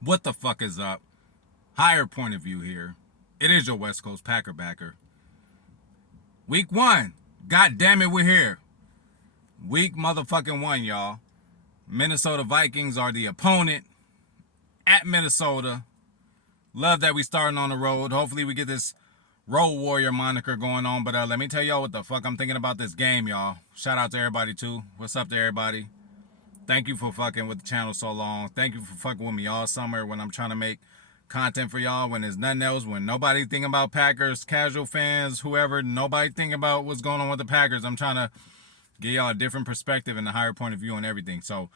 What the fuck is up? Higher point of view here. It is your West Coast Packer backer. Week 1. God damn it, we're here. Week motherfucking 1, y'all. Minnesota Vikings are the opponent at Minnesota. Love that we starting on the road. Hopefully we get this Road Warrior moniker going on. But let me tell y'all what the fuck I'm thinking about this game, y'all. Shout out to everybody too. What's up to everybody? Thank you for fucking with the channel so long. Thank you for fucking with me all summer when I'm trying to make content for y'all, when there's nothing else, when nobody thinking about Packers, casual fans, whoever, nobody thinking about what's going on with the Packers. I'm trying to give y'all a different perspective and a higher point of view on everything. So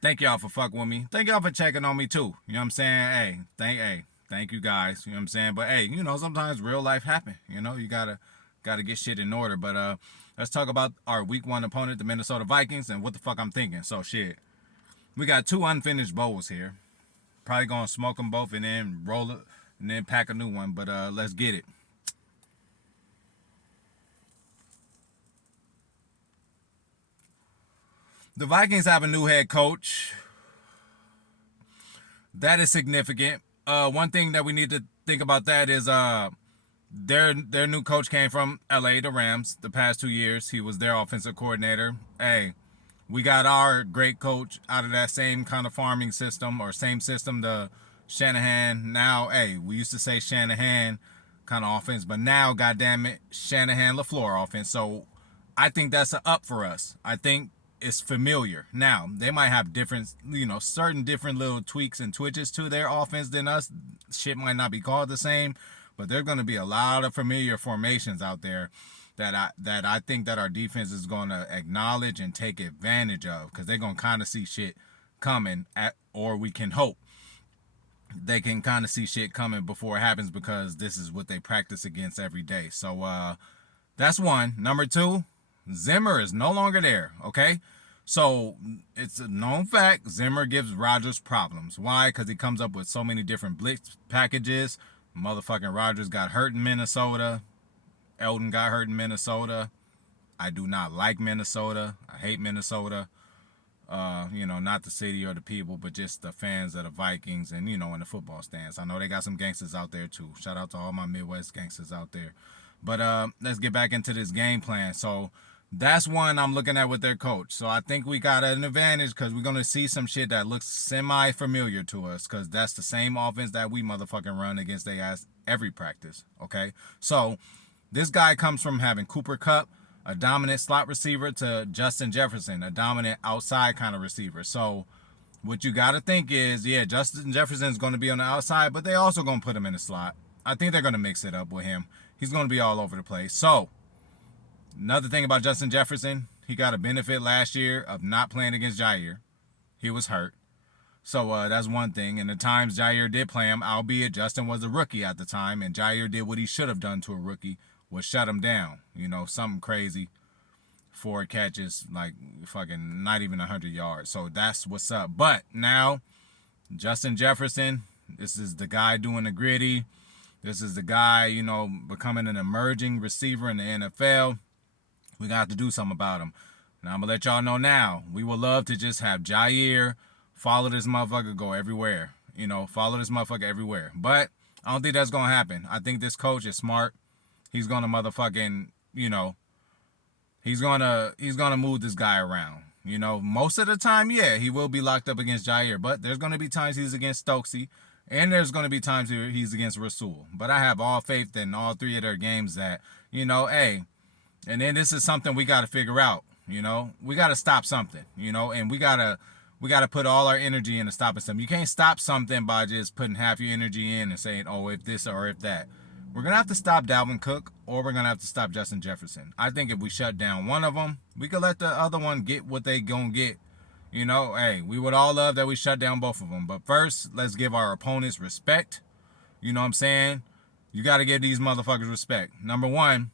thank y'all for fucking with me. Thank y'all for checking on me too. You know what I'm saying? Thank you guys. You know what I'm saying? But hey, sometimes real life happen. You gotta get shit in order. But let's talk about our week 1 opponent, the Minnesota Vikings, and what the fuck I'm thinking. So shit. We got 2 unfinished bowls here. Probably gonna smoke them both and then roll it and then pack a new one. But let's get it. The Vikings have a new head coach. That is significant. One thing that we need to think about that is their new coach came from LA, the Rams. The past 2 years, he was their offensive coordinator. Hey, we got our great coach out of that same kind of farming system or same system, the Shanahan. Now, hey, we used to say Shanahan kind of offense, but now, goddamn it, Shanahan LaFleur offense. So I think that's a up for us. I think it's familiar. Now, they might have different, certain different little tweaks and twitches to their offense than us. Shit might not be called the same, but there's going to be a lot of familiar formations out there that I think that our defense is going to acknowledge and take advantage of, because they're going to kind of see shit coming or we can hope they can kind of see shit coming before it happens, because this is what they practice against every day. So that's one. Number 2, Zimmer is no longer there, okay? So it's a known fact Zimmer gives Rodgers problems. Why? Because he comes up with so many different blitz packages. Motherfucking Rodgers got hurt in Minnesota. Elton got hurt in Minnesota. I do not like Minnesota. I hate Minnesota. Not the city or the people, but just the fans of the Vikings and, in the football stands. I know they got some gangsters out there too. Shout out to all my Midwest gangsters out there. But let's get back into this game plan. So that's one I'm looking at with their coach. So I think we got an advantage, because we're going to see some shit that looks semi-familiar to us, because that's the same offense that we motherfucking run against they ass every practice, okay? So this guy comes from having Cooper Kupp, a dominant slot receiver, to Justin Jefferson, a dominant outside kind of receiver. So what you got to think is, yeah, Justin Jefferson's going to be on the outside, but they also going to put him in the slot. I think they're going to mix it up with him. He's going to be all over the place. So another thing about Justin Jefferson, he got a benefit last year of not playing against Jair. He was hurt. So that's one thing. And the times Jair did play him, albeit Justin was a rookie at the time, and Jair did what he should have done to a rookie, was shut him down. Something crazy. 4 catches, like fucking not even 100 yards. So that's what's up. But now, Justin Jefferson, this is the guy doing the gritty. This is the guy, becoming an emerging receiver in the NFL. We got to do something about him. Now, I'm going to let y'all know now, we would love to just have Jair follow this motherfucker, go everywhere. Follow this motherfucker everywhere. But I don't think that's going to happen. I think this coach is smart. He's going to motherfucking, he's gonna move this guy around. Most of the time, yeah, he will be locked up against Jair, but there's gonna be times he's against Stokesy, and there's gonna be times he's against Rasul. But I have all faith in all 3 of their games that, hey, and then this is something we gotta figure out. We gotta stop something, and we gotta put all our energy into stopping something. You can't stop something by just putting half your energy in and saying, oh, if this or if that. We're going to have to stop Dalvin Cook, or we're going to have to stop Justin Jefferson. I think if we shut down one of them, we could let the other one get what they going to get. Hey, we would all love that we shut down both of them. But first, let's give our opponents respect. You know what I'm saying? You got to give these motherfuckers respect. Number 1,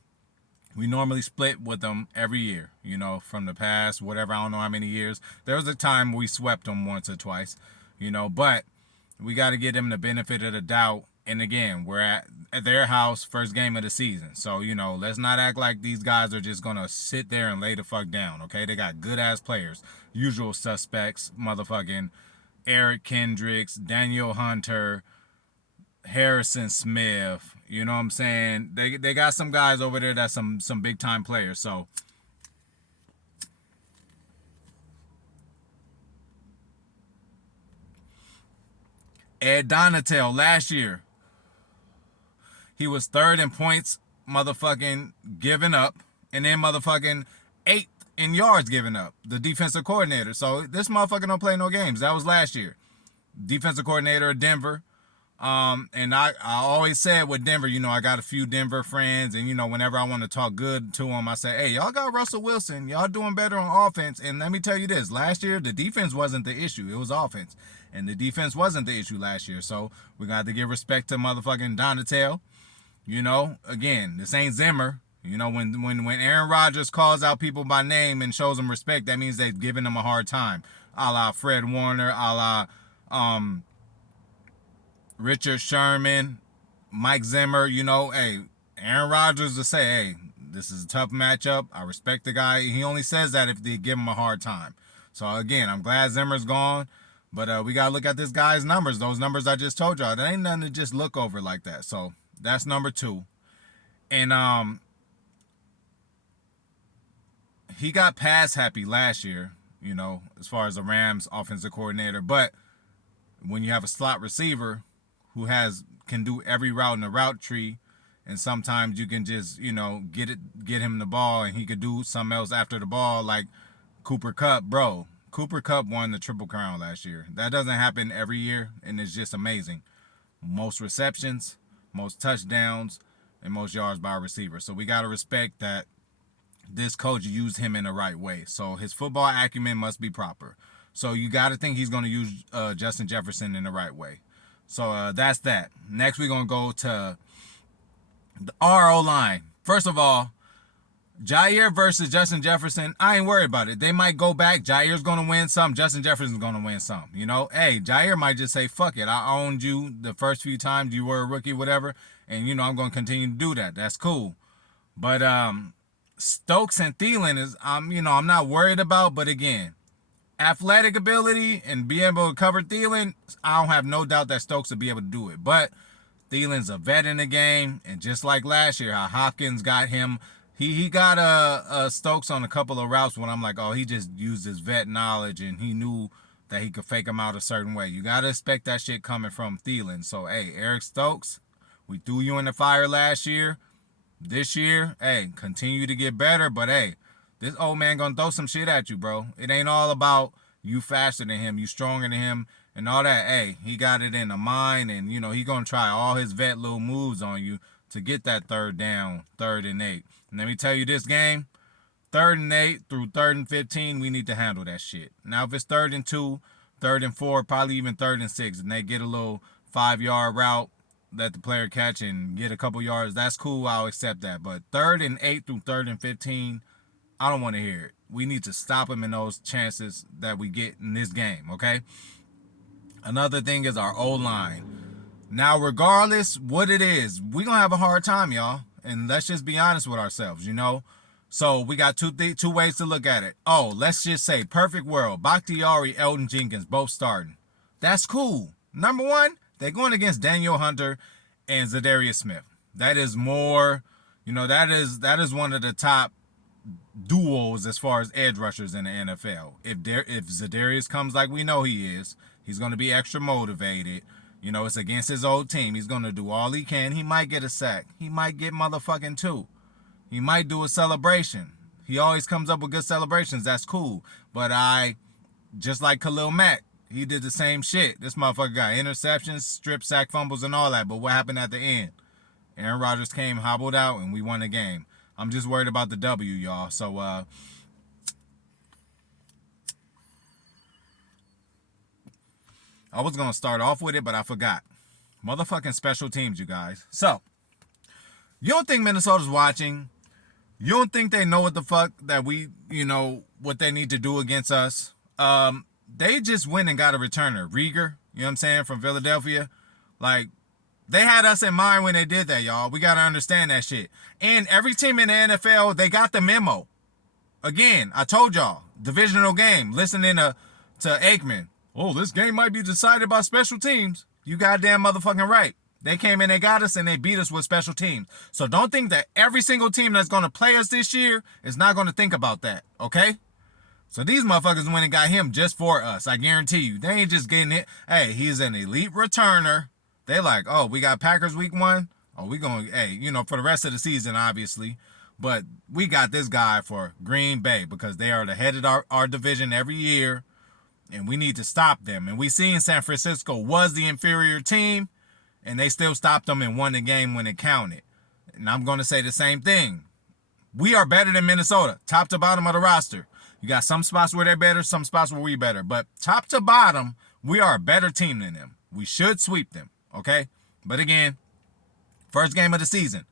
we normally split with them every year, from the past, whatever, I don't know how many years. There was a time we swept them once or twice, but we got to give them the benefit of the doubt. And again, we're at their house, first game of the season. So, let's not act like these guys are just going to sit there and lay the fuck down, okay? They got good-ass players. Usual suspects, motherfucking Eric Kendricks, Daniel Hunter, Harrison Smith. You know what I'm saying? They got some guys over there that's some big time players. So Ed Donatel last year, he was third in points, motherfucking giving up, and then motherfucking eighth in yards given up. The defensive coordinator. So this motherfucker don't play no games. That was last year. Defensive coordinator of Denver. And I always said with Denver, you know, I got a few Denver friends, and you know, whenever I want to talk good to them, I say, hey, y'all got Russell Wilson, y'all doing better on offense. And let me tell you this, last year the defense wasn't the issue, it was offense, and the defense wasn't the issue last year. So we got to give respect to motherfucking Donatel. You know, again, this ain't Zimmer. You know, when Aaron Rodgers calls out people by name and shows them respect, that means they've given them a hard time, a la Fred Warner, a la Richard Sherman, Mike Zimmer. You know, hey, Aaron Rodgers will say, hey, this is a tough matchup. I respect the guy. He only says that if they give him a hard time. So, again, I'm glad Zimmer's gone. But we got to look at this guy's numbers. Those numbers I just told y'all. That ain't nothing to just look over like that. So, that's number 2. And he got pass happy last year, you know, as far as the Rams offensive coordinator. But when you have a slot receiver who can do every route in the route tree, and sometimes you can just, you know, get him the ball and he could do something else after the ball, like Cooper Kupp, bro. Cooper Kupp won the Triple Crown last year. That doesn't happen every year, and it's just amazing. Most receptions, most touchdowns, and most yards by a receiver. So we got to respect that this coach used him in the right way. So his football acumen must be proper. So you got to think he's going to use Justin Jefferson in the right way. So that's that. Next, we're going to go to the RO line. First of all, Jair versus Justin Jefferson, I ain't worried about it. They might go back. Jair's going to win some. Justin Jefferson's going to win some. You know, hey, Jair might just say, fuck it. I owned you the first few times you were a rookie, whatever. And, you know, I'm going to continue to do that. That's cool. But Stokes and Thielen is, I'm not worried about. But again, athletic ability and being able to cover Thielen, I don't have no doubt that Stokes will be able to do it. But Thielen's a vet in the game. And just like last year, how Hopkins got him, He got Stokes on a couple of routes when I'm like, oh, he just used his vet knowledge and he knew that he could fake him out a certain way. You got to expect that shit coming from Thielen. So, hey, Eric Stokes, we threw you in the fire last year. This year, hey, continue to get better. But, hey, this old man going to throw some shit at you, bro. It ain't all about you faster than him, you stronger than him, and all that. Hey, he got it in the mind, and, you know, he going to try all his vet little moves on you to get that third down, 3rd and 8. And let me tell you, this game, 3rd and 8 through 3rd and 15, we need to handle that shit. Now, if it's 3rd and 2, 3rd and 4, probably even 3rd and 6, and they get a little 5-yard route, let the player catch and get a couple yards, that's cool. I'll accept that. But 3rd and 8 through 3rd and 15, I don't want to hear it. We need to stop them in those chances that we get in this game, okay? Another thing is our O-line. Now, regardless what it is, we're going to have a hard time, y'all. And let's just be honest with ourselves, you know? So we got two ways to look at it. Oh, let's just say, perfect world, Bakhtiari, Elton Jenkins, both starting. That's cool. Number one, they're going against Daniel Hunter and Zadarius Smith. That is more, you know, that is one of the top duos as far as edge rushers in the NFL. If Zadarius comes like we know he is, he's going to be extra motivated. You know, it's against his old team. He's going to do all he can. He might get a sack. He might get motherfucking 2. He might do a celebration. He always comes up with good celebrations. That's cool. But just like Khalil Mack, he did the same shit. This motherfucker got interceptions, strip sack fumbles, and all that. But what happened at the end? Aaron Rodgers came, hobbled out, and we won the game. I'm just worried about the W, y'all. So, I was going to start off with it, but I forgot. Motherfucking special teams, you guys. So, you don't think Minnesota's watching? You don't think they know what the fuck that we, you know, what they need to do against us? They just went and got a returner. Rieger, you know what I'm saying, from Philadelphia. Like, they had us in mind when they did that, y'all. We got to understand that shit. And every team in the NFL, they got the memo. Again, I told y'all, divisional game, listening to Aikman. oh, this game might be decided by special teams. You goddamn motherfucking right. They came in, they got us, and they beat us with special teams. So don't think that every single team that's going to play us this year is not going to think about that, okay? So these motherfuckers went and got him just for us. I guarantee you. They ain't just getting it. Hey, he's an elite returner. They like, oh, we got Packers week 1. Oh, we going, hey, you know, for the rest of the season, obviously. But we got this guy for Green Bay because they are the head of our division every year. And we need to stop them. And we seen San Francisco was the inferior team. And they still stopped them and won the game when it counted. And I'm going to say the same thing. We are better than Minnesota, top to bottom of the roster. You got some spots where they're better, some spots where we're better. But top to bottom, we are a better team than them. We should sweep them, okay? But again, first game of the season.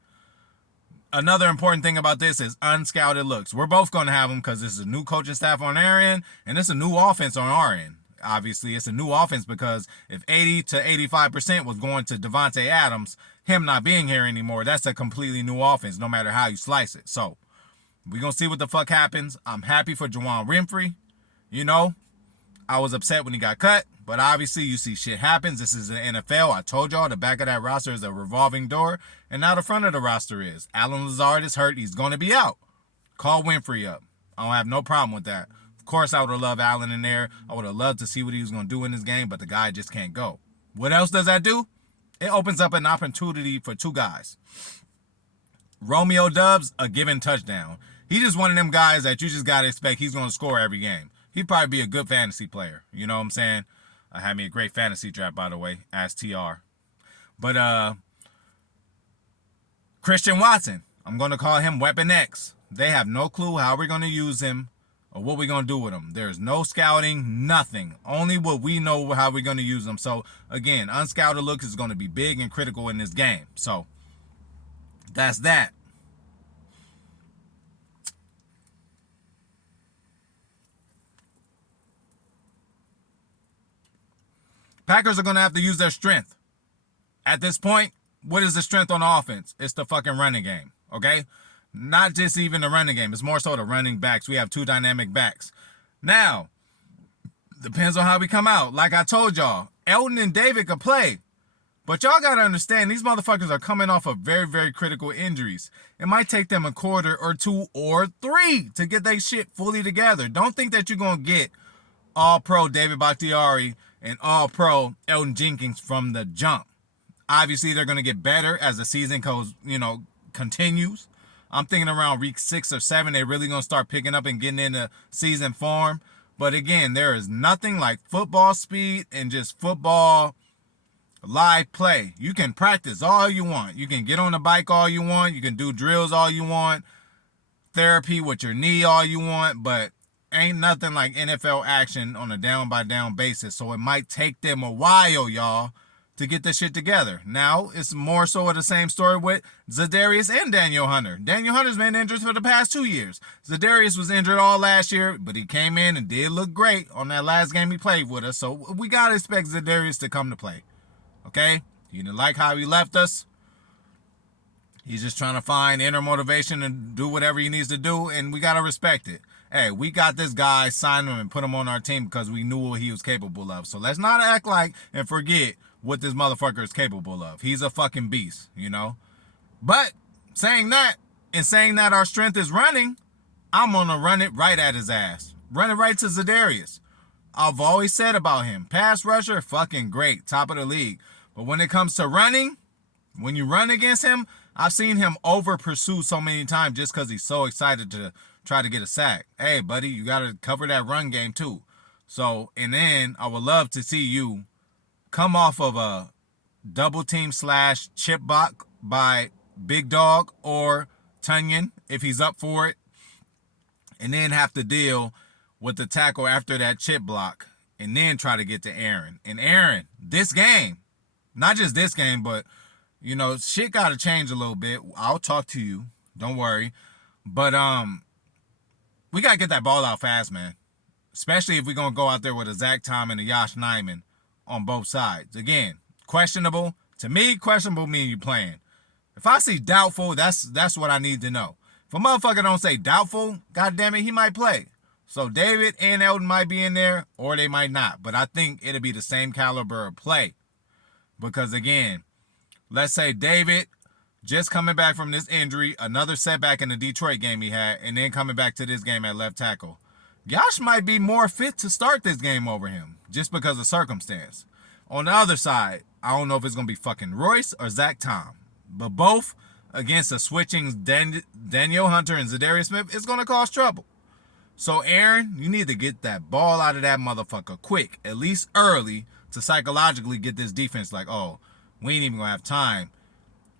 Another important thing about this is unscouted looks. We're both going to have them because this is a new coaching staff on their end, and it's a new offense on our end. Obviously, it's a new offense because if 80 to 85% was going to Davante Adams, him not being here anymore, that's a completely new offense, no matter how you slice it. So, we're going to see what the fuck happens. I'm happy for Juwan Winfrey. You know, I was upset when he got cut, but obviously you see shit happens. This is the NFL. I told y'all the back of that roster is a revolving door, and now the front of the roster is. Allen Lazard is hurt. He's going to be out. Call Winfrey up. I don't have no problem with that. Of course, I would have loved Allen in there. I would have loved to see what he was going to do in this game, but the guy just can't go. What else does that do? It opens up an opportunity for two guys. Romeo Doubs, a given touchdown. He's just one of them guys that you just got to expect he's going to score every game. He'd probably be a good fantasy player. You know what I'm saying? I had me a great fantasy draft, by the way. Ask TR. But Christian Watson, I'm going to call him Weapon X. They have no clue how we're going to use him or what we're going to do with him. There's no scouting, nothing. Only what we know how we're going to use him. So, again, unscouted looks is going to be big and critical in this game. So, that's that. Packers are going to have to use their strength. At this point, what is the strength on the offense? It's the fucking running game, okay? Not just even the running game. It's more so the running backs. We have two dynamic backs. Now, depends on how we come out. Like I told y'all, Elton and David could play. But y'all got to understand, these motherfuckers are coming off of very, very critical injuries. It might take them a quarter or 2 or 3 to get their shit fully together. Don't think that you're going to get all-pro David Bakhtiari and all-pro Elton Jenkins from the jump. Obviously, they're going to get better as the season continues. I'm thinking around week 6 or 7, they're really going to start picking up and getting into season form. But again, there is nothing like football speed and just football live play. You can practice all you want. You can get on the bike all you want. You can do drills all you want. Therapy with your knee all you want. But ain't nothing like NFL action on a down-by-down basis. So it might take them a while, y'all, to get this shit together. Now, it's more so of the same story with Zadarius and Daniel Hunter. Daniel Hunter's been injured for the past 2 years. Zadarius was injured all last year, but he came in and did look great on that last game he played with us. So we got to expect Zadarius to come to play. Okay? He didn't like how he left us. He's just trying to find inner motivation and do whatever he needs to do, and we got to respect it. Hey, we got this guy, signed him, and put him on our team because we knew what he was capable of. So let's not act like and forget what this motherfucker is capable of. He's a fucking beast, you know? But saying that, and saying that our strength is running, I'm going to run it right at his ass. Run it right to Zadarius. I've always said about him, pass rusher, fucking great, top of the league. But when it comes to running, when you run against him, I've seen him over pursue so many times just because he's so excited to try to get a sack. Hey, buddy, you got to cover that run game too. So, and then I would love to see you come off of a double team / chip block by Big Dog or Tunyon if he's up for it, and then have to deal with the tackle after that chip block and then try to get to Aaron. And Aaron, this game, not just this game, but, you know, shit got to change a little bit. I'll talk to you. Don't worry. But we got to get that ball out fast, man. Especially if we're going to go out there with a Zach Tom and a Josh Nijman on both sides. Again, questionable. To me, questionable means you playing. If I see doubtful, that's what I need to know. If a motherfucker don't say doubtful, goddamn it, he might play. So David and Elton might be in there, or they might not. But I think it'll be the same caliber of play. Because again, let's say David just coming back from this injury, another setback in the Detroit game he had, and then coming back to this game at left tackle. Josh might be more fit to start this game over him, just because of circumstance. On the other side, I don't know if it's going to be fucking Royce or Zach Tom. But both against a switching Daniel Hunter and Zadarius Smith, it's going to cause trouble. So, Aaron, you need to get that ball out of that motherfucker quick, at least early, to psychologically get this defense like, oh, we ain't even going to have time.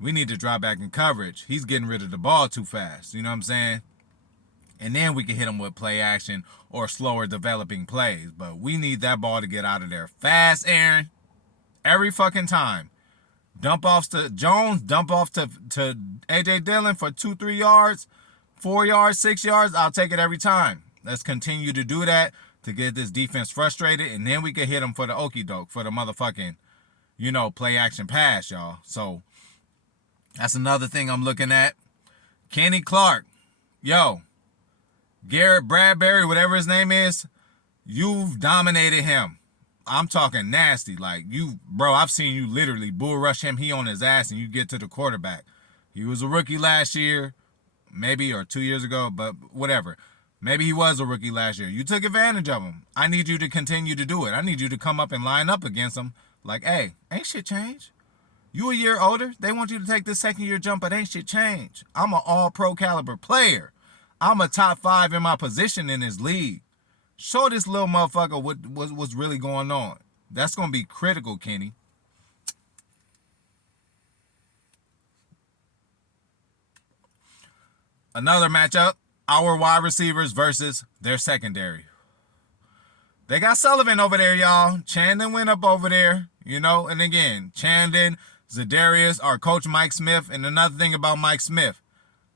We need to drop back in coverage. He's getting rid of the ball too fast. You know what I'm saying? And then we can hit him with play action or slower developing plays. But we need that ball to get out of there fast, Aaron. Every fucking time. Dump offs to Jones, dump off to A.J. Dillon for 2-3 yards, 4 yards, 6 yards. I'll take it every time. Let's continue to do that to get this defense frustrated, and then we can hit them for the okie doke, for the motherfucking, play action pass, y'all. So that's another thing I'm looking at. Kenny Clark. Yo, Garrett Bradbury, whatever his name is, you've dominated him. I'm talking nasty. Like, I've seen you literally bull rush him. He on his ass, and you get to the quarterback. He was a rookie last year, maybe, or 2 years ago, but whatever. Maybe he was a rookie last year. You took advantage of him. I need you to continue to do it. I need you to come up and line up against him. Like, hey, ain't shit changed. You a year older. They want you to take the second year jump, but ain't shit changed. I'm an all-pro caliber player. I'm a top 5 in my position in this league. Show this little motherfucker what's really going on. That's going to be critical, Kenny. Another matchup, our wide receivers versus their secondary. They got Sullivan over there, y'all. Chandon went up over there, And again, Chandon, Zadarius, our coach Mike Smith. And another thing about Mike Smith,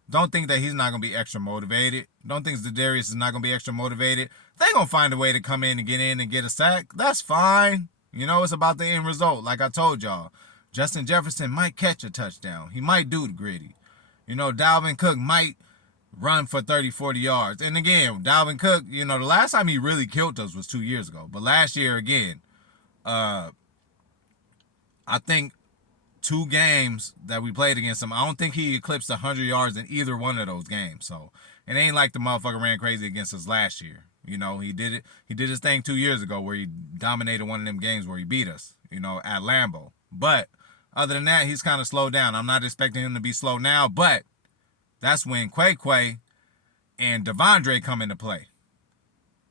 don't think that he's not going to be extra motivated. Don't think Zadarius is not going to be extra motivated. They're going to find a way to come in and get a sack. That's fine. It's about the end result. Like I told y'all, Justin Jefferson might catch a touchdown. He might do the gritty. Dalvin Cook might run for 30, 40 yards. And again, Dalvin Cook, the last time he really killed us was 2 years ago. But last year, again, I think 2 games that we played against him, I don't think he eclipsed 100 yards in either one of those games. So it ain't like the motherfucker ran crazy against us last year. He did it. He did his thing 2 years ago where he dominated one of them games where he beat us, at Lambeau. But other than that, he's kind of slowed down. I'm not expecting him to be slow now, but that's when Quay and Devondre come into play.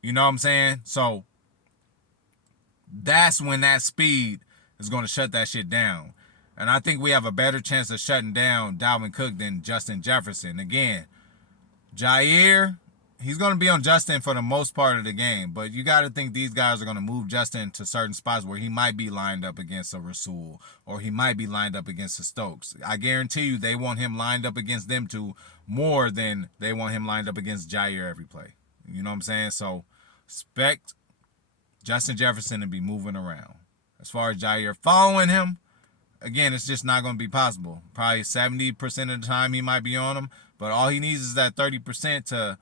You know what I'm saying? So that's when that speed is going to shut that shit down. And I think we have a better chance of shutting down Dalvin Cook than Justin Jefferson. Again, Jair, he's going to be on Justin for the most part of the game. But you got to think these guys are going to move Justin to certain spots where he might be lined up against a Rasul or he might be lined up against a Stokes. I guarantee you they want him lined up against them two more than they want him lined up against Jair every play. You know what I'm saying? So expect Justin Jefferson to be moving around. As far as Jair following him, again, it's just not going to be possible. Probably 70% of the time he might be on him, but all he needs is that 30% to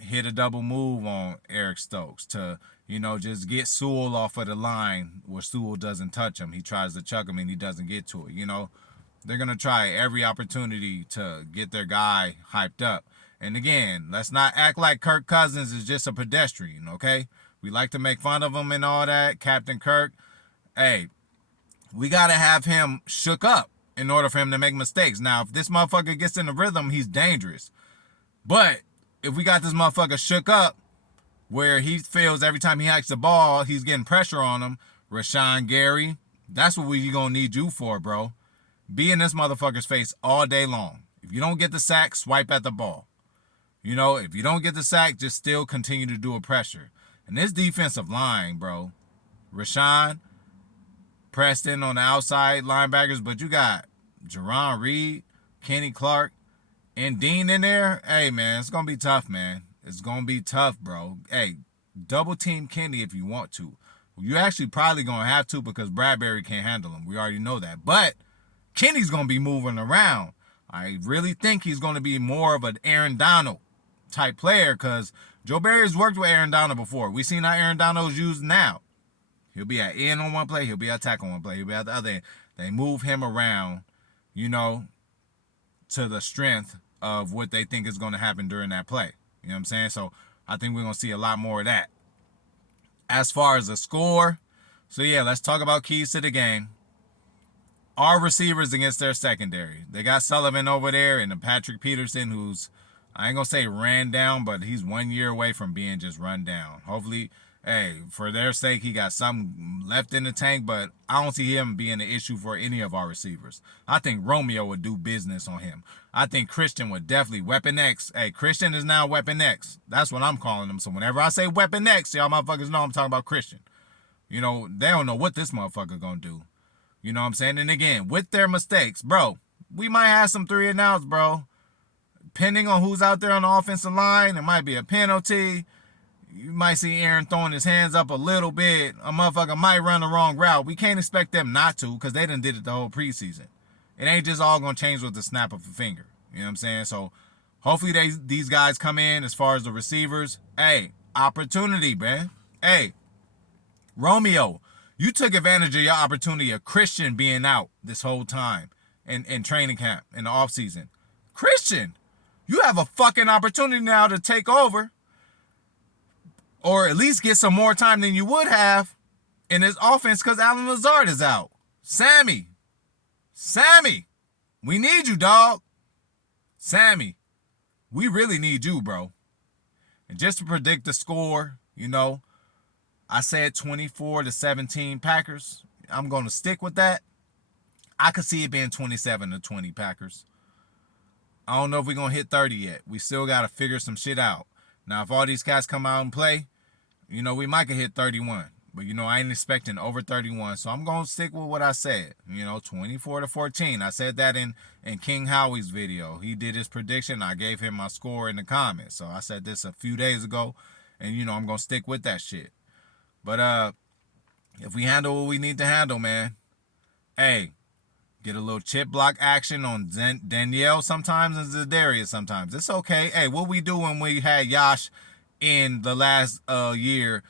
hit a double move on Eric Stokes, to, just get Sewell off of the line where Sewell doesn't touch him. He tries to chuck him and he doesn't get to it, They're going to try every opportunity to get their guy hyped up. And again, let's not act like Kirk Cousins is just a pedestrian, okay? We like to make fun of him and all that. Captain Kirk, hey, we got to have him shook up in order for him to make mistakes. Now, if this motherfucker gets in the rhythm, he's dangerous. But if we got this motherfucker shook up where he feels every time he hikes the ball, he's getting pressure on him, Rashawn Gary, that's what we going to need you for, bro. Be in this motherfucker's face all day long. If you don't get the sack, swipe at the ball. If you don't get the sack, just still continue to do a pressure. And this defensive line, bro, Rashawn, Preston on the outside linebackers, but you got Jerron Reed, Kenny Clark, and Dean in there. Hey, man, it's going to be tough, man. It's going to be tough, bro. Hey, double team Kenny if you want to. You actually probably going to have to because Bradbury can't handle him. We already know that. But Kenny's going to be moving around. I really think he's going to be more of an Aaron Donald type player because Joe Barry's worked with Aaron Donald before. We seen how Aaron Donald is used now. He'll be at end on one play. He'll be at tackle on one play. He'll be at the other end. They move him around, you know, to the strength of what they think is going to happen during that play. You know what I'm saying? So I think we're going to see a lot more of that. As far as the score, so yeah, let's talk about keys to the game. Our receivers against their secondary. They got Sullivan over there and the Patrick Peterson, who's, I ain't going to say ran down, but he's 1 year away from being just run down. Hopefully, hey, for their sake, he got something left in the tank, but I don't see him being an issue for any of our receivers. I think Romeo would do business on him. I think Christian would definitely Weapon X. Hey, Christian is now Weapon X. That's what I'm calling him. So whenever I say Weapon X, y'all motherfuckers know I'm talking about Christian. You know, they don't know what this motherfucker gonna do. You know what I'm saying? And again, with their mistakes, bro, we might have some 3 and outs, bro. Depending on who's out there on the offensive line, it might be a penalty. You might see Aaron throwing his hands up a little bit. A motherfucker might run the wrong route. We can't expect them not to because they done did it the whole preseason. It ain't just all going to change with the snap of a finger. You know what I'm saying? So hopefully these guys come in as far as the receivers. Hey, opportunity, man. Hey, Romeo, you took advantage of your opportunity of Christian being out this whole time in training camp in the offseason. Christian, you have a fucking opportunity now to take over or at least get some more time than you would have in this offense because Allen Lazard is out. Sammy, we need you, dog. Sammy, we really need you, bro. And just to predict the score, you know, I said 24-17 Packers. I'm going to stick with that. I could see it being 27-20 Packers. I don't know if we're going to hit 30 yet. We still got to figure some shit out. Now, if all these guys come out and play, you know, we might could hit 31. But, you know, I ain't expecting over 31. So I'm going to stick with what I said. You know, 24-14. I said that in King Howie's video. He did his prediction. I gave him my score in the comments. So I said this a few days ago. And, you know, I'm going to stick with that shit. But if we handle what we need to handle, man, hey, get a little chip block action on Danielle sometimes and Zadarius sometimes. It's okay. Hey, what we do when we had Yash in the last year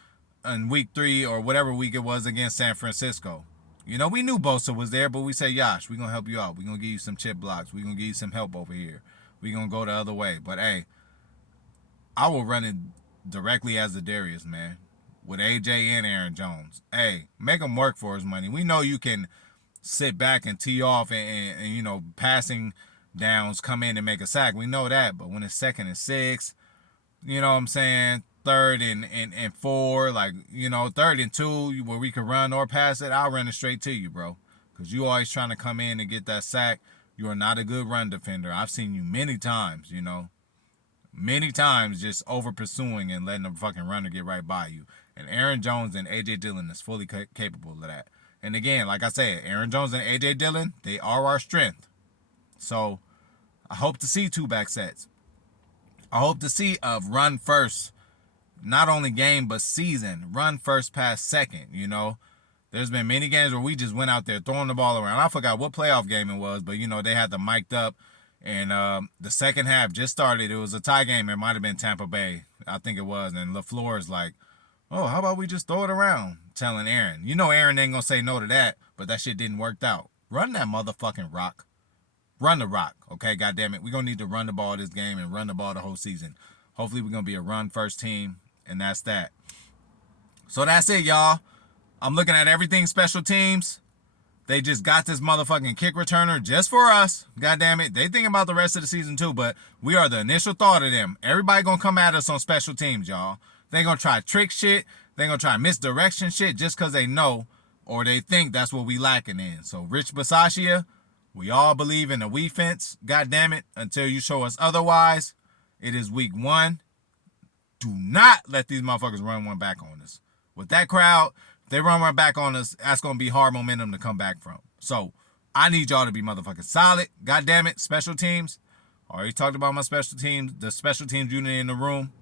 in week 3 or whatever week it was against San Francisco. You know, we knew Bosa was there, but we said, Yash, we're going to help you out. We're going to give you some chip blocks. We're going to give you some help over here. We're going to go the other way. But, hey, I will run it directly as Zadarius, man, with AJ and Aaron Jones. Hey, make him work for his money. We know you can sit back and tee off and you know, passing downs come in and make a sack. We know that, but when it's 2nd and 6, you know what I'm saying, 3rd and 4, like, you know, 3rd and 2 where we can run or pass it, I'll run it straight to you, bro. Because you always trying to come in and get that sack. You are not a good run defender. I've seen you many times, you know. Many times just over pursuing and letting the fucking runner get right by you. And Aaron Jones and A.J. Dillon is fully capable of that. And again, like I said, Aaron Jones and A.J. Dillon, they are our strength. So I hope to see 2-back sets. I hope to see a run first, not only game, but season. Run first, pass second, you know. There's been many games where we just went out there throwing the ball around. I forgot what playoff game it was, but, you know, they had the mic'd up. And the second half just started. It was a tie game. It might have been Tampa Bay. I think it was. And LaFleur is like, oh, how about we just throw it around? Telling Aaron. You know Aaron ain't going to say no to that, but that shit didn't work out. Run that motherfucking rock. Run the rock, okay? Goddamn it. We're going to need to run the ball this game and run the ball the whole season. Hopefully we're going to be a run-first team, and that's that. So that's it, y'all. I'm looking at everything special teams. They just got this motherfucking kick returner just for us. God damn it. They think about the rest of the season too, but we are the initial thought of them. Everybody gonna come at us on special teams, y'all. They gonna try trick shit. They gonna try misdirection shit just because they know or they think that's what we lacking in. So Rich Bisaccia, we all believe in the we fence. God damn it. Until you show us otherwise, it is week 1. Do not let these motherfuckers run one back on us. With that crowd, they run right back on us, that's going to be hard momentum to come back from. So, I need y'all to be motherfucking solid. God damn it, special teams. Already talked about my special teams, the special teams unit in the room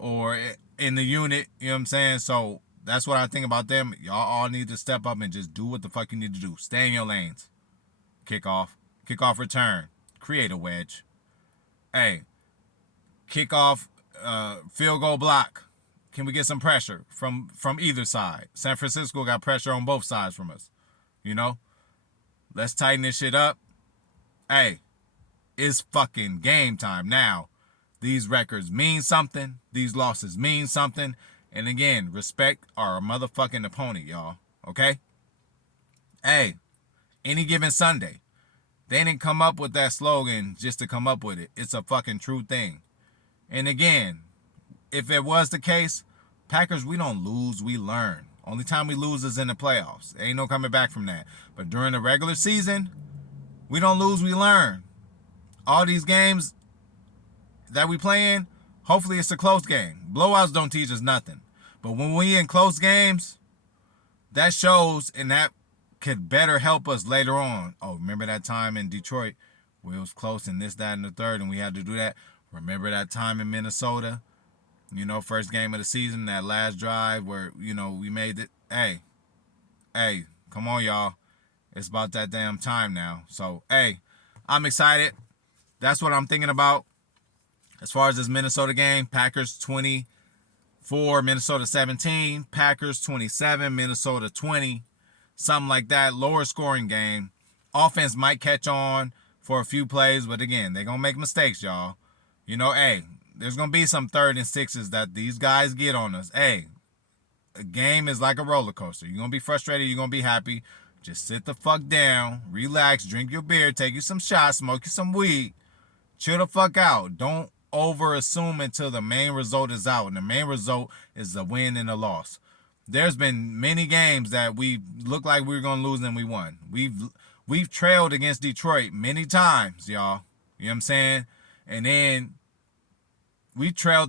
or in the unit, you know what I'm saying? So, that's what I think about them. Y'all all need to step up and just do what the fuck you need to do. Stay in your lanes. Kickoff return. Create a wedge. Hey, kickoff Field goal block. Can we get some pressure from either side? San Francisco got pressure on both sides from us. You know, let's tighten this shit up. Hey, it's fucking game time now. These records mean something. These losses mean something. And again, respect our motherfucking opponent, y'all. Okay? Hey, any given Sunday. They didn't come up with that slogan just to come up with it. It's a fucking true thing. And again, if it was the case, Packers, we don't lose, we learn. Only time we lose is in the playoffs. Ain't no coming back from that. But during the regular season, we don't lose, we learn. All these games that we play in, hopefully it's a close game. Blowouts don't teach us nothing. But when we in close games, that shows, and that could better help us later on. Oh, remember that time in Detroit where it was close and this, that, and the third, and we had to do that? Remember that time in Minnesota? You know, first game of the season, that last drive where, you know, we made it. Hey, come on, y'all. It's about that damn time now. So, hey, I'm excited. That's what I'm thinking about. As far as this Minnesota game, Packers 24, Minnesota 17, Packers 27, Minnesota 20, something like that. Lower scoring game. Offense might catch on for a few plays, but again, they're going to make mistakes, y'all. You know, hey, there's going to be some 3rd and 6s that these guys get on us. Hey, a game is like a roller coaster. You're going to be frustrated. You're going to be happy. Just sit the fuck down, relax, drink your beer, take you some shots, smoke you some weed. Chill the fuck out. Don't over assume until the main result is out. And the main result is the win and the loss. There's been many games that we looked like we were going to lose and we won. We've trailed against Detroit many times, y'all. You know what I'm saying? And then we trailed